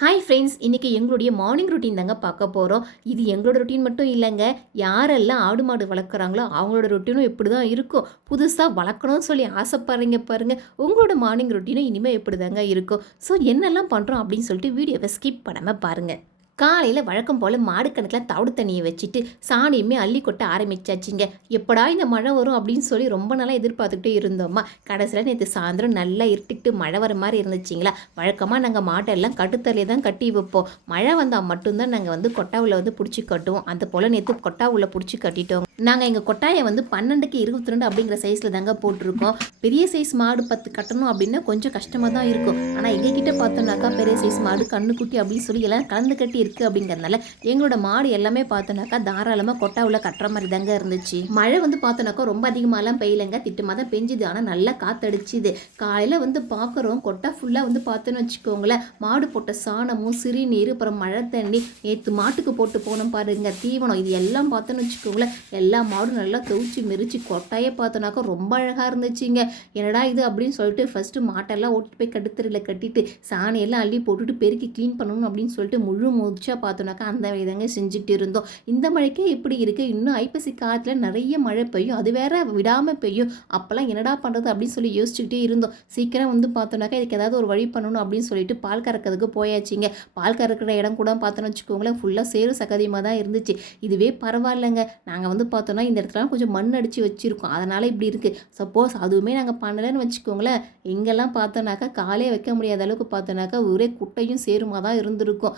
Hi friends, இன்றைக்கி எங்களுடைய morning routine தாங்க பார்க்க போகிறோம். இது எங்களோட ரொட்டீன் மட்டும் இல்லைங்க. யாரெல்லாம் ஆடு மாடு வளர்க்குறாங்களோ அவங்களோட ரொட்டீனும் இப்படி தான் இருக்கும். புதுசாக வளர்க்கணும்னு சொல்லி ஆசைப்படுறீங்க பாருங்கள், உங்களோட மார்னிங் ரொட்டீனும் இனிமேல் இப்படி தாங்க இருக்கும். ஸோ என்னெல்லாம் பண்ணுறோம் அப்படின்னு சொல்லிட்டு வீடியோவை ஸ்கிப் பண்ணாமல் பாருங்கள். காலையில் வழக்கம் போல் மாடு கணக்கில் தவிடு தண்ணியை வச்சுட்டு சாணியுமே அள்ளி கொட்ட ஆரம்பிச்சாச்சுங்க. எப்படா இந்த மழை வரும் அப்படின்னு சொல்லி ரொம்ப நாளாக எதிர்பார்த்துக்கிட்டே இருந்தோம்மா. கடைசியில் நேற்று சாயந்தரம் நல்லா இருட்டிக்கிட்டு மழை வர மாதிரி இருந்துச்சிங்களா. வழக்கமாக நாங்கள் மாட்டெல்லாம் கட்டுத்தரையே தான் கட்டி வைப்போம். மழை வந்தால் மட்டும்தான் நாங்கள் கொட்டாவில் பிடிச்சி கட்டுவோம். அந்த போல் நேற்று கொட்டாவில் பிடிச்சி கட்டிட்டோம். நாங்கள் எங்கள் கொட்டாயை 12க்கு 22 அப்படிங்கிற சைஸில் தாங்க போட்டிருக்கோம். பெரிய சைஸ் மாடு 10 கட்டணும் அப்படின்னா கொஞ்சம் கஷ்டமாக தான் இருக்கும். ஆனால் எங்ககிட்ட பார்த்தோன்னாக்கா பெரிய சைஸ் மாடு கண்ணுக்குட்டி அப்படின்னு சொல்லி எல்லாம் கலந்து கட்டி இருக்குது அப்படிங்கிறதுனால எங்களோட மாடு எல்லாமே பார்த்தோன்னாக்கா தாராளமாக கொட்டாவில் கட்டுற மாதிரி தாங்க இருந்துச்சு. மழை பார்த்தோன்னாக்கா ரொம்ப அதிகமாகலாம் பெய்யலைங்க, திட்டமாக தான் பெஞ்சுது. ஆனால் நல்லா காற்றடிச்சுது. காலையில் பார்க்குறோம் கொட்டை ஃபுல்லாக பார்த்தோன்னு வச்சுக்கோங்களேன், மாடு போட்ட சாணமும் சிறுநீர் அப்புறம் மழை தண்ணி நேற்று மாட்டுக்கு போட்டு போனோம் பாருங்க தீவனம், இது எல்லாம் பார்த்தோன்னு வச்சுக்கோங்களேன். எல்லா மாடும் நல்லா துவச்சி மிரிச்சு கொட்டாயே பார்த்தோன்னாக்கா ரொம்ப அழகாக இருந்துச்சுங்க. என்னடா இது அப்படின்னு சொல்லிட்டு ஃபஸ்ட்டு மாட்டெல்லாம் ஓட்டிட்டு போய் கடுத்தரையில் கட்டிட்டு சாணியெல்லாம் அள்ளி போட்டுட்டு பெருக்கி க்ளீன் பண்ணணும் அப்படின்னு சொல்லிட்டு முழு மூச்சாக பார்த்தோன்னாக்கா அந்த விதங்க செஞ்சுட்டு இருந்தோம். இந்த மழைக்கே இப்படி இருக்குது, இன்னும் ஐப்பசி காலத்தில் நிறைய மழை பெய்யும், அது வேற விடாமல் பெய்யும். அப்போல்லாம் என்னடா பண்ணுறது அப்படின்னு சொல்லி யோசிச்சுக்கிட்டே இருந்தோம். சீக்கிரம் பார்த்தோன்னாக்கா இதுக்கு ஏதாவது ஒரு வழி பண்ணணும் அப்படின்னு சொல்லிட்டு பால் கறக்கிறதுக்கு போயாச்சுங்க. பால் கறக்கிற இடம் கூட பார்த்தோன்னு வச்சுக்கோங்களேன் ஃபுல்லாக சேறு சகதியமாக தான் இருந்துச்சு. இதுவே பரவாயில்லைங்க. நாங்கள் பார்த்தோன்னா இந்த இடத்துலலாம் கொஞ்சம் மண் அடித்து வச்சுருக்கோம், அதனால் இப்படி இருக்குது. சப்போஸ் அதுவுமே நாங்கள் பண்ணலைன்னு வச்சுக்கோங்களேன், எங்கெல்லாம் பார்த்தோன்னாக்கா காலையே வைக்க முடியாத அளவுக்கு பார்த்தோன்னாக்கா ஒரே குட்டையும் சேருமாக தான் இருந்திருக்கும்.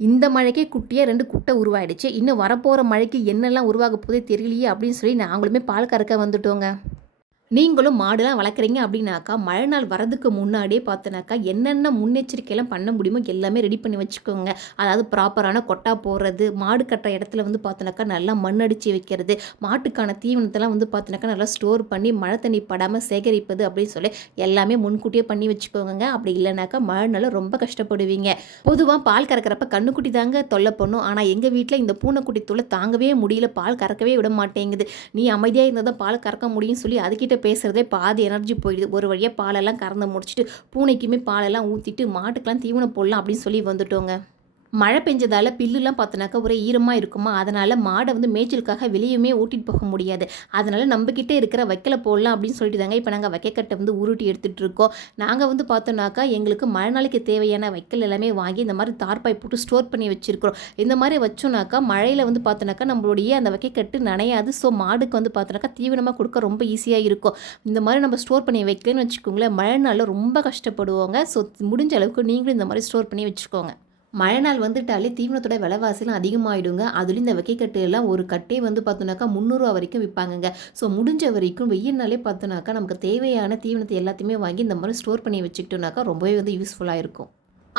இந்த மழைக்கே குட்டியாக 2 குட்டை உருவாயிடுச்சு. இன்னும் வரப்போகிற மழைக்கு என்னெல்லாம் உருவாக போதே தெரியலையே அப்படின்னு சொல்லி நாங்களுமே பால் கறக்க வந்துட்டோங்க. நீங்களும் மாடுலாம் வளர்க்குறீங்க அப்படின்னாக்கா மழை நாள் வரதுக்கு முன்னாடியே பார்த்தோன்னாக்கா என்னென்ன முன்னெச்சரிக்கையெல்லாம் பண்ண முடியுமோ எல்லாமே ரெடி பண்ணி வச்சுக்கோங்க. அதாவது ப்ராப்பரான கொட்டா போடுறது, மாடு கட்டுற இடத்துல பார்த்தோன்னாக்கா நல்லா மண் அடித்து வைக்கிறது, மாட்டுக்கான தீவனத்தெல்லாம் பார்த்தோன்னாக்கா நல்லா ஸ்டோர் பண்ணி மழை தண்ணி படாமல் சேகரிப்பது அப்படின்னு சொல்லி எல்லாமே முன்கூட்டியே பண்ணி வச்சுக்கோங்க. அப்படி இல்லைனாக்கா மழை நாள் ரொம்ப கஷ்டப்படுவீங்க. பொதுவாக பால் கறக்கிறப்ப கண்ணுக்குட்டி தாங்க தொல்லை பண்ணும். ஆனால் எங்கள் வீட்டில் இந்த பூனைக்குட்டி தொல்லை தாங்கவே முடியல, பால் கறக்கவே விட மாட்டேங்குது. நீ அமைதியாக இருந்தால் தான் பால் கறக்க முடியும்னு சொல்லி அதுக்கிட்ட பேசுகிறதே பாதி எனர்ஜி போயிடுது. ஒரு வழியாக பாலெல்லாம் கறந்து முடிச்சுட்டு பூனைக்குமே பாலெல்லாம் ஊற்றிட்டு மாட்டுக்கெல்லாம் தீவனம் போடலாம் அப்படின்னு சொல்லி வந்துட்டோங்க. மழை பெஞ்சதால் பில்லுலாம் பார்த்தோன்னாக்கா ஒரே ஈரமாக இருக்குமா, அதனால் மாடை மேய்ச்சலுக்காக வெளியுமே ஓட்டிகிட்டு போக முடியாது. அதனால் நம்மக்கிட்டே இருக்கிற வைக்கலை போடலாம் அப்படின்னு சொல்லிட்டு தாங்க இப்போ நாங்கள் வைக்கக்கட்டை உருட்டி எடுத்துகிட்டு இருக்கோம். நாங்கள் பார்த்தோன்னாக்கா எங்களுக்கு மழை நாளைக்கு தேவையான வைக்கல் எல்லாமே வாங்கி இந்த மாதிரி தார்பாய் போட்டு ஸ்டோர் பண்ணி வச்சுருக்கிறோம். இந்த மாதிரி வச்சோன்னாக்கா மழையில் பார்த்தோன்னாக்கா நம்மளுடைய அந்த வைக்கக்கட்டு நனையாது. ஸோ மாடுக்கு பார்த்தோன்னாக்கா தீவனமாக கொடுக்க ரொம்ப ஈஸியாக இருக்கும். இந்த மாதிரி நம்ம ஸ்டோர் பண்ணி வைக்கலன்னு வச்சுக்கோங்களேன், மழை நாளில் ரொம்ப கஷ்டப்படுவோங்க. ஸோ முடிஞ்ச அளவுக்கு நீங்களும் இந்த மாதிரி ஸ்டோர் பண்ணி வச்சுக்கோங்க. மழை நாள் வந்துட்டாலே தீவனத்தோட விலைவாசிலாம் அதிகமாகிடுங்க. அதுலேயும் இந்த வைக்கக்கட்டு எல்லாம் ஒரு கட்டே பார்த்தோன்னாக்கா 300 வரைக்கும் விற்பாங்கங்க. ஸோ முடிஞ்ச வரைக்கும் வெயில் நாளே பார்த்தோன்னாக்கா நமக்கு தேவையான தீவனத்தை எல்லாத்தையுமே வாங்கி இந்த மாதிரி ஸ்டோர் பண்ணி வச்சுக்கிட்டோம்னாக்கா ரொம்பவே யூஸ்ஃபுல்லாக இருக்கும்.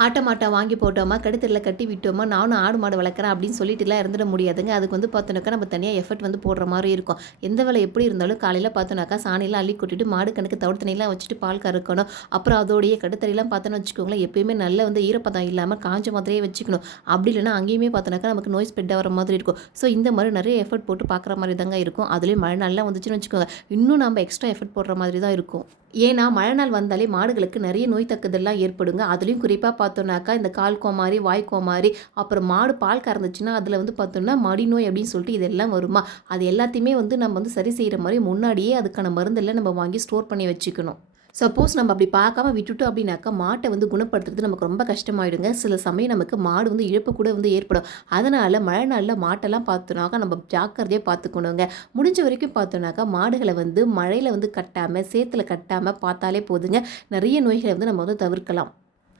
ஆட்டை மாட்டை வாங்கி போட்டோமா, கடுத்தரில் கட்டி விட்டோமா, நானும் ஆடு மாடு வளர்க்குறேன் அப்படின்னு சொல்லிட்டுலாம் இருந்துட முடியாதுங்க. அதுக்கு பார்த்தோன்னாக்கா நம்ம தனியாக எஃபர்ட் போடுற மாதிரி இருக்கும். எந்த வேலை எப்படி இருந்தாலும் காலையில் பார்த்தோன்னாக்கா சாணிலாம் அள்ளி கொட்டிட்டு மாடு கணக்கு தவிடு தண்ணிலாம் வச்சுட்டு பால் கறக்கணும். அப்புறம் அதோடைய கடுத்தறிலாம் பார்த்தோன்னு வச்சுக்கோங்களேன், எப்பயுமே நல்ல ஈரப்பதம் இல்லாமல் காஞ்ச மாதிரியே வச்சுக்கணும். அப்படி இல்லைனா அங்கேயுமே பார்த்தோன்னாக்கா நமக்கு நோய் ஸ்ப்ரெட் ஆகிற மாதிரி இருக்கும். ஸோ இந்த மாதிரி நிறைய எஃபர்ட் போட்டு பார்க்குற மாதிரி தாங்க இருக்கும். அதுலேயும் மழை நாள்லாம் வந்துச்சுன்னு வச்சுக்கோங்க, இன்னும் நம்ம எக்ஸ்ட்ரா எஃபர்ட் போடுற மாதிரி தான் இருக்கும். ஏன்னா மழை நாள் வந்தாலே மாடுகளுக்கு நிறைய நோய் தக்குதெல்லாம் ஏற்படுங்க. அதுலேயும் குறிப்பாக பார்த்தோன்னாக்கா இந்த கால் கோமாரி, வாய் கோமாரி, அப்புறம் மாடு பால் கறந்துச்சுன்னா அதில் பார்த்தோன்னா மடி நோய் அப்படின்னு சொல்லிட்டு இதெல்லாம் வருமா. அது எல்லாத்தையுமே நம்ம சரி செய்கிற மாதிரி முன்னாடியே அதுக்கான மருந்தெல்லாம் நம்ம வாங்கி ஸ்டோர் பண்ணி வச்சுக்கணும். சப்போஸ் நம்ம அப்படி பார்க்காம விட்டுட்டோம் அப்படின்னாக்கா மாட்டை குணப்படுத்துறது நமக்கு ரொம்ப கஷ்டமாயிடுங்க. சில சமயம் நமக்கு மாடு இழப்பு கூட ஏற்படும். அதனால் மழை நாளில் மாட்டெல்லாம் பார்த்தோன்னாக்கா நம்ம ஜாக்கிரதையாக பார்த்துக்கணுங்க. முடிஞ்ச வரைக்கும் பார்த்தோன்னாக்கா மாடுகளை மழையில் கட்டாமல் சேத்துல கட்டாமல் பார்த்தாலே போதுங்க, நிறைய நோய்களை நம்ம தவிர்க்கலாம்.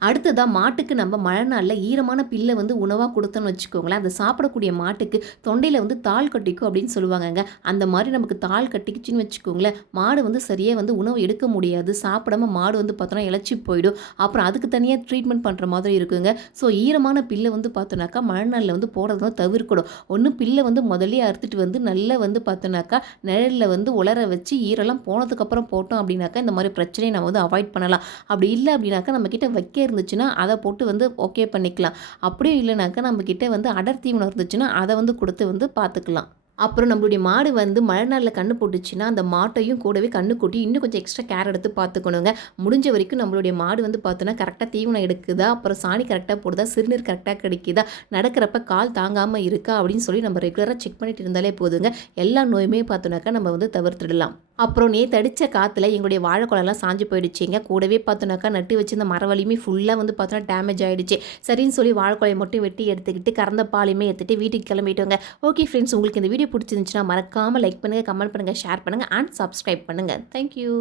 அடுத்ததாக மாட்டுக்கு நம்ம மழை நாளில் ஈரமான பில்லை உணவாக கொடுத்தோன்னு வச்சுக்கோங்களேன், அதை சாப்பிடக்கூடிய மாட்டுக்கு தொண்டையில் தாள் கட்டிக்கும் அப்படின்னு சொல்லுவாங்கங்க. அந்த மாதிரி நமக்கு தாள் கட்டிக்குச்சின்னு வச்சுக்கோங்களேன், மாடு சரியாக உணவு எடுக்க முடியாது. சாப்பிடாம மாடு பார்த்தோன்னா இழைச்சி போயிடும். அப்புறம் அதுக்கு தனியாக ட்ரீட்மெண்ட் பண்ணுற மாதிரி இருக்குங்க. ஸோ ஈரமான பில்லை பார்த்தோன்னாக்கா மழை நாளில் போடுறத தவிர்க்கணும். ஒன்று பில்லை முதல்லே அறுத்துட்டு நல்லா பார்த்தோன்னாக்கா நிழலில் உலர வச்சு ஈரெல்லாம் போனதுக்கப்புறம் போட்டோம் அப்படின்னாக்கா இந்த மாதிரி பிரச்சனையை நம்ம அவாய்ட் பண்ணலாம். அப்படி இல்லை அப்படின்னாக்கா நம்மக்கிட்ட வைக்க இருந்துச்சுன்னா அதை போட்டு ஓகே பண்ணிக்கலாம். அப்படியும் இல்லைனாக்கா நம்மக்கிட்ட அடர் தீவனம் இருந்துச்சுன்னா அதை கொடுத்து பார்த்துக்கலாம். அப்புறம் நம்மளுடைய மாடு வந்து மழை நாள்ல கண்ணு போட்டுச்சுன்னா, அந்த மாட்டையும் கூடவே கன்னுக்குட்டி இன்னும் கொஞ்சம் எக்ஸ்ட்ரா கேர் எடுத்து பார்த்துக்கணுங்க. முடிஞ்ச வரைக்கும் நம்மளுடைய மாடு வந்து பார்த்தோன்னா, கரெக்ட்டா தீவனம் எடுக்குதா, அப்புறம் சாணி கரெக்ட்டா போடுதா, சிறுநீர் கரெக்ட்டா கிடைக்குதா, நடக்கிறப்ப கால் தாங்காம இருக்கா அப்படின்னு சொல்லி நம்ம ரெகுலரா செக் பண்ணிட்டு இருந்தாலே போதுங்க. எல்லா நோயுமே பார்த்தோன்னாக்கா நம்ம வந்து தவிர்த்துடலாம். அப்புறம் நேத்து அடிச்ச காத்துல எங்களுடைய வாழைக்குலைலாம் சாஞ்சு போயிடுச்சுங்க. கூடவே பார்த்தோன்னாக்கா நட்டு வச்சிருந்த மரவள்ளியுமே ஃபுல்லா வந்து பார்த்தோன்னா டேமேஜ் ஆயிடுச்சு. சரின்னு சொல்லி வாழைக்குலைய மட்டும் வெட்டி எடுத்துக்கிட்டு, கறந்த பாலையுமே எடுத்துட்டு வீட்டுக்கு கிளம்பிட்டோங்க. ஓகே ஃப்ரெண்ட்ஸ், உங்களுக்கு இந்த வீடியோ பிடிச்சிருந்துச்சுன்னா மறக்காம லைக் பண்ணுங்க, கமெண்ட் பண்ணுங்க, ஷேர் பண்ணுங்க அண்ட் சப்ஸ்கிரைப் பண்ணுங்க. Thank you.